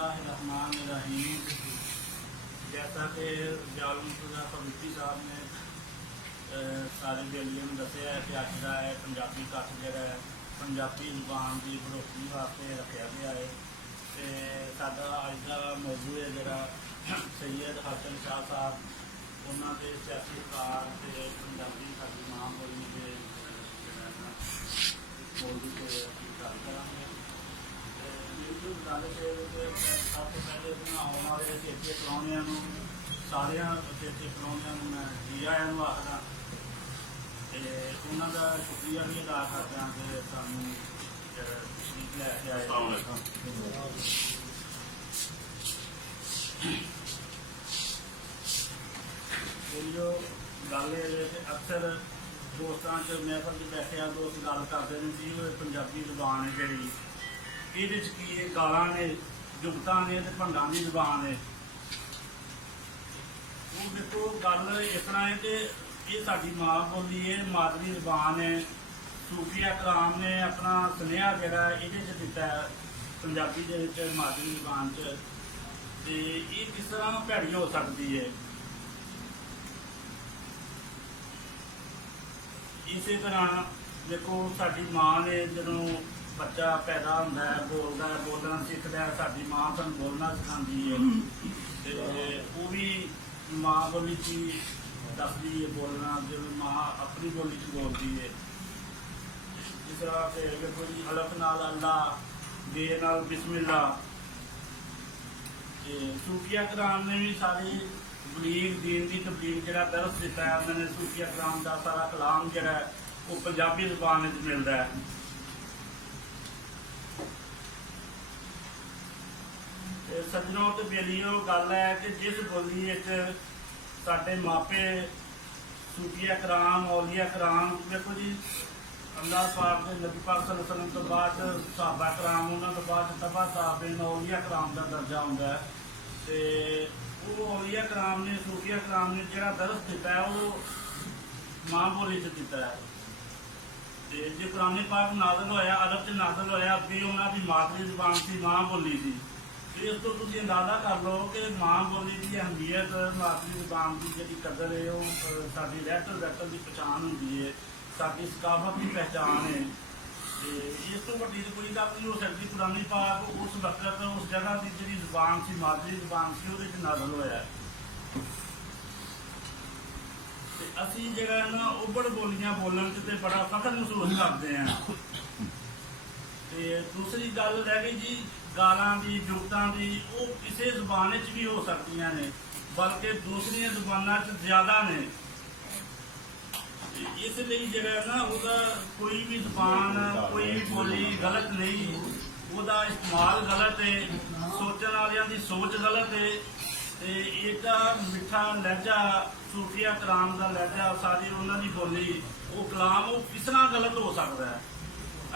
बिस्मिल्लाहिर्रहमानिर्रहीम। जैसा कि जालमपुरा कमेटी साहब ने सारे बेलियों में दसिया है कि अज का है पंजाबी कट जरा पंजाबी जुबान की बढ़ोतरी वास्ते रखा गया है। तो साडा अज का मौजू है जरा सैयद हसन शाह साहब उन्होंने सियासी कार से पंजाबी साडी मां बोली के बोली के गल करांगे। गल सब तो पहले आने वाले चेचे परौणियां सारिया चेचे परौणियां मैं जी आया आखदा उन्हों का शुक्रिया भी अदा करदा कि सानू लैके आए। जो गल अक्सर दोस्तों च महफल च बैठे दोस्त गल करते हैं जी पंजाबी जुबान है जी ये की गालां ने जुगतां ने ते भंडां दी जुबान है। वो देखो गल इस तरह है कि ये साडी मां बोली है मादरी जुबान है। सूफिया कलाम ने अपना सुनेहा जिहड़ा इहदे च दिता है पंजाबी दे विच मादरी जुबान च ते ये किस तरह भैड़ी हो सकती है। इस तरह देखो साडी मां ने जदों बच्चा पैदा होंदा है बोलदा है बोलना सीखदा है साडी मां सानूं बोलना सिखांदी है ते वो भी मां बोली च दसदी है बोलना जो मां अपनी बोली च बोलती है। जिस तरह से देखो जी अलफ नाल अल्लाह बे नाल बिस्मिल्ला। सूफिया कराम ने भी सारी बलीग दीन की तबलीग जो दरस दिता है उन्होंने सूफिया कराम का सारा कलाम जो वो पंजाबी जुबान में मिलता है। सज्जनों तो बेलियो गल है कि जिस बोली साडे मापे सूफिया कराम औलिया कराम देखो जी अल्लाह पाक नबी पाक सल्लल्लाहु अलैहि वसल्लम तो बाद सहाबा कराम उन्होंने तो बाद तबा साहब औलिया कराम का दर्जा होंदा है। तो वो औलिया कराम ने सूफिया कराम ने जो दरस दिता है वो मां बोली च दिता है। तो जो कुरान पाक नाज़िल होया अरब च नाज़िल होया भी उन्होंने मादरी जुबान से मां बोली थी। तो इस तो तुम अंदाजा कर लो कि मां बोली की अहमियत मादरी जुबान की जी कदर है वो साड़ी रहतर वहतर की पहचान होंगी है साड़ी सकाफत की पहचान है। तो इस तो वड्डी तो कोई गल नहीं हो सकती। कुरानी पाक उस वक्त उस जगह की जी जुबान से मादरी जुबान से वो नाज़िल होया। असी जरा ना उबड़ बोलियां बोलन से बड़ा फखर महसूस करते हैं। तो दूसरी गल रह गई जी गालां दी जुगतां दी वो किसी जुबान च भी हो सकती ने बल्कि दूसरी जुबाना च ज्यादा ने। इसलिए जरा ना उसका कोई भी जुबान कोई भी बोली गलत नहीं उसका इस्तेमाल गलत है सोचने वालियां दी सोच गलत है। तो एडा मिठा लहजा सूफिया कलाम का लहजा सारी उन्होंने बोली वो कलाम वो किस तरह गलत हो सकता है।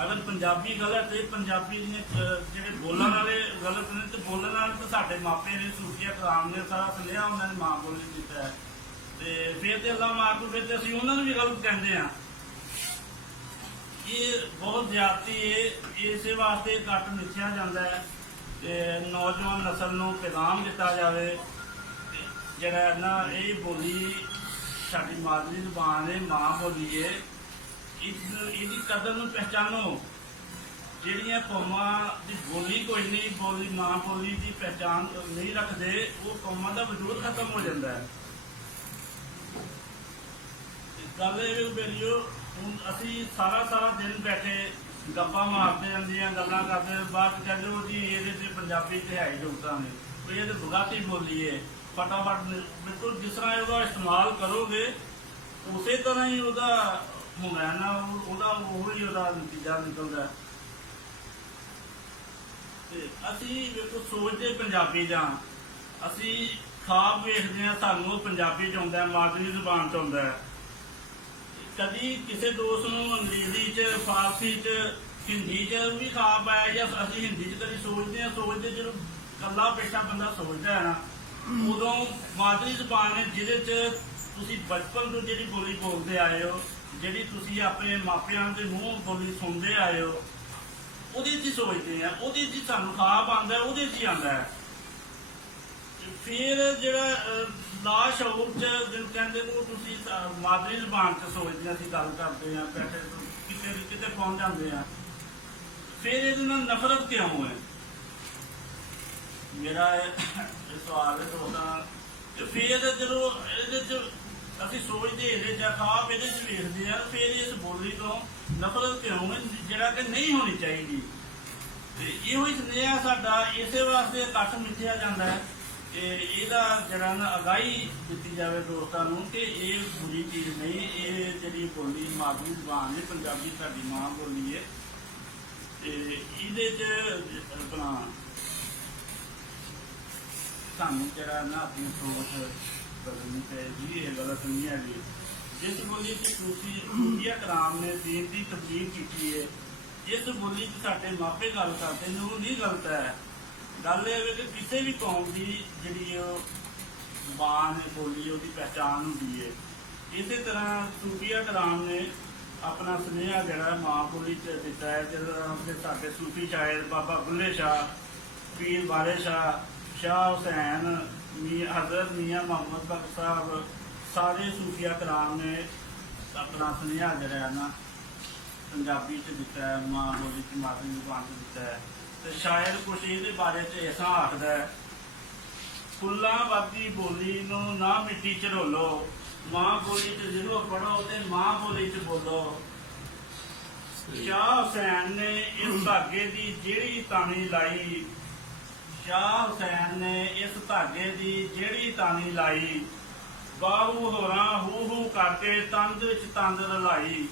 अगर पंजाबी गलत है पंजाबी जो बोलने वाले गलत ने तो बोलने वाले तो साढ़े मापे ने सूफिया कलाम ने सारा सुनिया उन्होंने मां बोली दिता है। तो फिर तो अल्लाह मार को फिर असं उन्होंने भी गलत कहते हैं। ये बहुत ज्यादती है इस वास्ते कट लिखा जाता है कि नौजवान नस्ल को पैगाम दिता जाए जरा ना ये बोली साड़ी मादरी जुबान है मां बोली है इसकी कदर में पहचानो। जिहड़ियां कौमां की बोली कोई नहीं बोली मां बोली की पहचान नहीं रखते वो कौमां का वजूद खत्म हो जाता है। गल ये बेलियो हुण असी सारा सारा दिन बैठे गप्पा मारते जांदियां गल्लां करते बाद कहते हो जी ये पंजाबी ते है ही जुगतां ने कोई ये बुगाती बोली है फटाफट बिल्कुल जिस तरह उसका इस्तेमाल करोगे उस तरह ही वह होना ना वही नतीजा निकलता। असी देखो सोचते पंजाबी दा असी खाब वेखते हैं सानू पंजाबी च आउंदा मादरी जुबान च आउंदा। कभी किसी दोस्त को अंग्रेजी च फारसी च हिंदी च भी खाब आया या असी हिंदी च कभी सोचते जो कला पेशा बंदा सोचता है ना उदों मादरी जुबान है जिहदे च बचपन तो जी बोली बोलते आए हो जी अपने मापियां के मूँह बोली सुनते आए हो ਉਹਦੇ 'ਚ ਹੀ ਸੋਚਦੇ ਆ, ਉਹਦੇ 'ਚ ਹੀ ਸਾਨੂੰ ਖਾਬ ਆਉਂਦਾ, ਉਹਦੇ 'ਚ ਹੀ ਆਉਂਦਾ ਹੈ। ਫਿਰ ਜਿਹੜਾ ਲਾਸ਼ ਸ਼ਊਰ 'ਚ ਜਿਹਨੂੰ ਕਹਿੰਦੇ ਨੇ, ਉਹ ਤੁਸੀਂ ਮਾਦਰੀ ਜ਼ੁਬਾਨ 'ਚ ਸੋਚਦੇ ਹਾਂ, ਅਸੀਂ ਗੱਲ ਕਰਦੇ ਹਾਂ, ਬੈਠੇ ਕਿਤੇ ਕਿਤੇ ਪਹੁੰਚ ਜਾਂਦੇ ਆ। ਫਿਰ ਇਹਦੇ ਨਾਲ ਨਫ਼ਰਤ ਕਿਉਂ ਹੈ, ਮੇਰਾ ਇਹ ਸਵਾਲ ਹੈ ਦੋਸਤਾਂ। ਤੇ ਫਿਰ ਜਦੋਂ ਇਹਦੇ 'ਚ ਅਸੀਂ ਸੋਚਦੇ ਇਹਦੇ 'ਚ ਖਾਬ ਇਹਦੇ 'ਚ ਵੇਖਦੇ ਆ, ਫਿਰ ਇਸ ਬੋਲੀ ਤੋਂ ਨਫ਼ਰਤ ਕਿਉਂ ਹੈ, ਜਿਹੜਾ ਕਿ ਨਹੀਂ ਹੋਣੀ ਚਾਹੀਦੀ। ਤੇ ਇਹੋ ਹੀ ਸੁਨੇਹਾ ਸਾਡਾ, ਇਸੇ ਵਾਸਤੇ ਇਕੱਠ ਮਿੱਥਿਆ ਜਾਂਦਾ ਹੈ ਕਿ ਇਹਦਾ ਜਿਹੜਾ ਨਾ ਅਗਾਈ ਦਿੱਤੀ ਜਾਵੇ ਦੋਸਤਾਂ ਨੂੰ ਕਿ ਇਹ ਬੁਰੀ ਚੀਜ਼ ਨਹੀਂ। ਇਹ ਜਿਹੜੀ ਬੋਲੀ ਮਾਦਰੀ ਜ਼ੁਬਾਨ ਹੈ, ਪੰਜਾਬੀ ਸਾਡੀ ਮਾਂ ਬੋਲੀ ਹੈ, ਤੇ ਇਹਦੇ 'ਚ ਆਪਣਾ ਸਾਨੂੰ ਜਿਹੜਾ ਨਾ ਆਪਣੀ ਸੋਚ ਬਦਲਣੀ ਚਾਹੀਦੀ। ਇਹ ਗਲਤ ਨਹੀਂ ਹੈਗੀ। ਜਿਸ ਬੋਲੀ 'ਚ ਸੂਫੀਆ ਕਰਾਮ ਨੇ ਦੀਨ ਦੀ ਤਬਲੀਗ ਕੀਤੀ ਹੈ, ਜਿਸ ਬੋਲੀ 'ਚ ਸਾਡੇ ਮਾਪੇ ਗੱਲ ਕਰਦੇ ਨੇ, ਉਹ ਨਹੀਂ ਗਲਤ ਹੈ। ਗੱਲ ਇਹ ਹੈ ਕਿ ਕਿਸੇ ਵੀ ਕੌਮ ਦੀ ਜਿਹੜੀ ਉਹ ਜ਼ੁਬਾਨ ਬੋਲੀ, ਉਹਦੀ ਪਹਿਚਾਣ ਹੁੰਦੀ ਹੈ। ਇਸੇ ਤਰ੍ਹਾਂ ਸੂਫੀਆ ਕਰਾਮ ਨੇ ਆਪਣਾ ਸੁਨੇਹਾ ਜਿਹੜਾ ਮਾਂ ਬੋਲੀ 'ਚ ਦਿੱਤਾ ਹੈ। ਜਦੋਂ ਕਿ ਸਾਡੇ ਸੂਫੀ ਸ਼ਾਇਰ ਬਾਬਾ ਬੁੱਲੇ ਸ਼ਾਹ, ਪੀਰ ਬਾਰੇ ਸ਼ਾਹ, ਸ਼ਾਹ ਹੁਸੈਨ, ਹਜ਼ਰਤ ਮੀਆਂ ਮੁਹੰਮਦ ਬਖਸ਼ ਸਾਹਿਬ, ਸਾਰੇ ਸੂਫੀਆ ਕਰਾਮ ਨੇ ਆਪਣਾ ਸੁਨੇਹਾ ਜਿਹੜਾ ਨਾ ਪੰਜਾਬੀ 'ਚ ਦਿੱਤਾ ਹੈ, ਮਾਂ ਬੋਲੀ 'ਚ ਮਾਦਰੀ ਜ਼ੁਬਾਨ 'ਚ ਦਿੱਤਾ ਹੈ। ਤੇ ਸ਼ਾਇਰ ਕੁਛ ਇਹਦੇ ਬਾਰੇ 'ਚ ਐਸਾ ਆਖਦਾ ਹੈ, ਫੁੱਲਾਂ ਵਰਗੀ ਬੋਲੀ ਨੂੰ ਨਾ ਮਿੱਟੀ 'ਚ ਰੋਲੋ, ਮਾਂ ਬੋਲੀ 'ਚ ਜਦੋਂ ਪੜੋ ਤੇ ਮਾਂ ਬੋਲੀ 'ਚ ਬੋਲੋ। ਸ਼ਾਹ ਹੁਸੈਨ ਨੇ ਇਸ ਧਾਗੇ ਦੀ ਜਿਹੜੀ ਤਾਣੀ ਲਾਈ, ਸ਼ਾਹ ਹੁਸੈਨ ਨੇ ਇਸ ਧਾਗੇ ਦੀ ਜਿਹੜੀ ਤਾਣੀ ਲਾਈ, ਬਾਹੂ ਹੋਰਾਂ ਹੂ ਹੂ ਕਰਕੇ ਤੰਦ ਵਿੱਚ ਤੰਦ ਰਲਾਈ,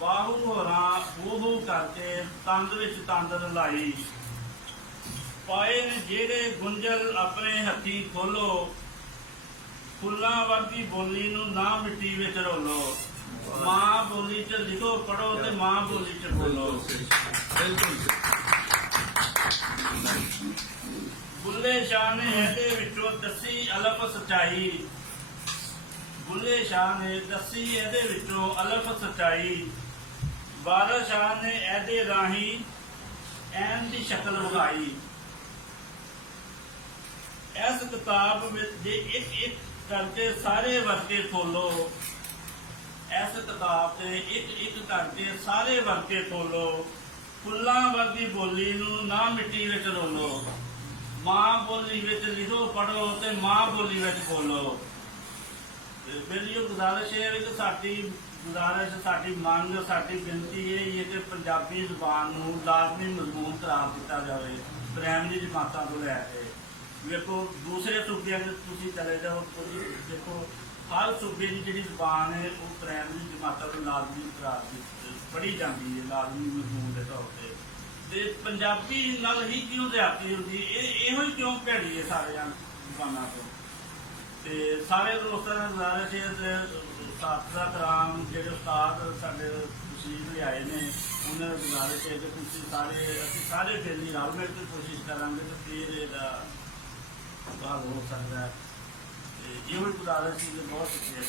ਬਾਹੂ ਹੋਰਾਂ ਹੂ ਹੂ ਕਰਕੇ ਤੰਦ ਵਿੱਚ ਤੰਦ ਰਲਾਈ। ਪਾਏ ਨੇ ਜਿਹੜੇ ਗੁੰਝਲ ਆਪਣੇ ਹੱਥੀਂ ਖੋਲੋ, ਫੁੱਲਾਂ ਵਰਗੀ ਬੋਲੀ ਨੂੰ ਨਾ ਮਿੱਟੀ ਵਿੱਚ ਰੋਲੋ। ਮਾਂ ਬੋਲੀ 'ਚ ਲਿਖੋ ਪੜੋ ਤੇ ਮਾਂ ਬੋਲੀ 'ਚ ਬੋਲੋ। ਬੁੱਲੇ ਸ਼ਾਹ ਨੇ ਇਹਦੇ ਵਿੱਚੋਂ ਦੱਸੀ ਅਲਫ ਸਚਾਈ, ਬੁੱਲੇ ਸ਼ਾਹ ਨੇ ਦੱਸੀ ਇਹਦੇ ਵਿੱਚੋਂ ਅਲਫ ਸਚਾਈ। ਬਾਦਲ ਸ਼ਾਹ ਨੇ ਇਹਦੇ ਰਾਹੀਂ ਐਨ ਦੀ ਸ਼ਕਲ ਵਿਖਾਈ। ਇਸ ਕਿਤਾਬ ਵਿੱਚ ਜੇ ਇੱਕ ਇੱਕ ਕਰਕੇ ਸਾਰੇ ਵਰਕੇ ਖੋਲੋ, ਇਸ ਕਿਤਾਬ ਤੇ ਇੱਕ ਇੱਕ ਕਰਕੇ ਸਾਰੇ ਵਰਕੇ ਖੋਲੋ। ਫੁੱਲਾਂ ਵਰਗੀ ਬੋਲੀ ਨੂੰ ਨਾ ਮਿੱਟੀ ਵਿੱਚ ਰੋਲੋ, ਮਾਂ ਬੋਲੀ ਵਿੱਚ ਲਿਖੋ ਪੜੋ ਤੇ ਮਾਂ ਬੋਲੀ ਵਿੱਚ ਬੋਲੋ। ਮੇਰੀ ਉਹ ਗੁਜ਼ਾਰਿਸ਼ ਹੈ ਕਿ ਸਾਡੀ ਗੁਜ਼ਾਰਿਸ਼, ਸਾਡੀ ਮੰਗ, ਸਾਡੀ ਬੇਨਤੀ ਇਹ ਹੈ ਕਿ ਪੰਜਾਬੀ ਜ਼ੁਬਾਨ ਨੂੰ ਲਾਜ਼ਮੀ ਮਜ਼ਮੂਨ ਕਰਾਰ ਦਿੱਤਾ ਜਾਵੇ ਪ੍ਰਾਇਮਰੀ ਜਮਾਤਾਂ ਤੋਂ ਲੈ ਕੇ। ਵੇਖੋ ਦੂਸਰੇ ਸੂਬਿਆਂ 'ਚ ਤੁਸੀਂ ਚਲੇ ਜਾਓ, ਤੁਸੀਂ ਦੇਖੋ ਹਰ ਸੂਬੇ ਦੀ ਜਿਹੜੀ ਜ਼ੁਬਾਨ ਹੈ ਉਹ ਪ੍ਰਾਇਮਰੀ ਜਮਾਤਾਂ ਤੋਂ ਲਾਜ਼ਮੀ ਕਰਾਰ ਪੜ੍ਹੀ ਜਾਂਦੀ ਹੈ, ਲਾਜ਼ਮੀ ਮਜ਼ਮੂਨ ਦੇ ਤੌਰ ਤੇ। ਤੇ ਪੰਜਾਬੀ ਨਾਲ ਹੀ ਕਿਉਂ ਜ਼ਿਆਦਤੀ ਹੁੰਦੀ, ਇਹੋ ਹੀ ਕਿਉਂ ਭੈੜੀ ਹੈ ਸਾਰਿਆਂ ਜ਼ੁਬਾਨਾਂ ਤੋਂ। ਤੇ ਸਾਰੇ ਦੋਸਤਾਂ ਦਾ ਗੁਜ਼ਾਰਿਸ਼ ਹੈ, ਸਾਥਾ ਕਰਾਮ ਜਿਹੜੇ ਉਸਤਾਦ ਸਾਡੇ ਤਸ਼ਰੀਫ ਲਿਆਏ ਨੇ, ਉਹਨਾਂ ਦਾ ਗੁਜ਼ਾਰਿਸ਼ ਹੈ ਕਿ ਤੁਸੀਂ ਸਾਰੇ, ਅਸੀਂ ਸਾਰੇ ਦਿਲ ਰਲ ਮਿਲ ਕੇ ਕੋਸ਼ਿਸ਼ ਕਰਾਂਗੇ ਤਾਂ ਫਿਰ ਇਹਦਾ ਹੱਲ ਹੋ ਸਕਦਾ ਹੈ। ਤੇ ਇਹੋ ਹੀ ਗੁਜ਼ਾਰਿਸ਼ ਸੀ ਕਿ ਬਹੁਤ ਸ਼ੁਕਰੀਆ।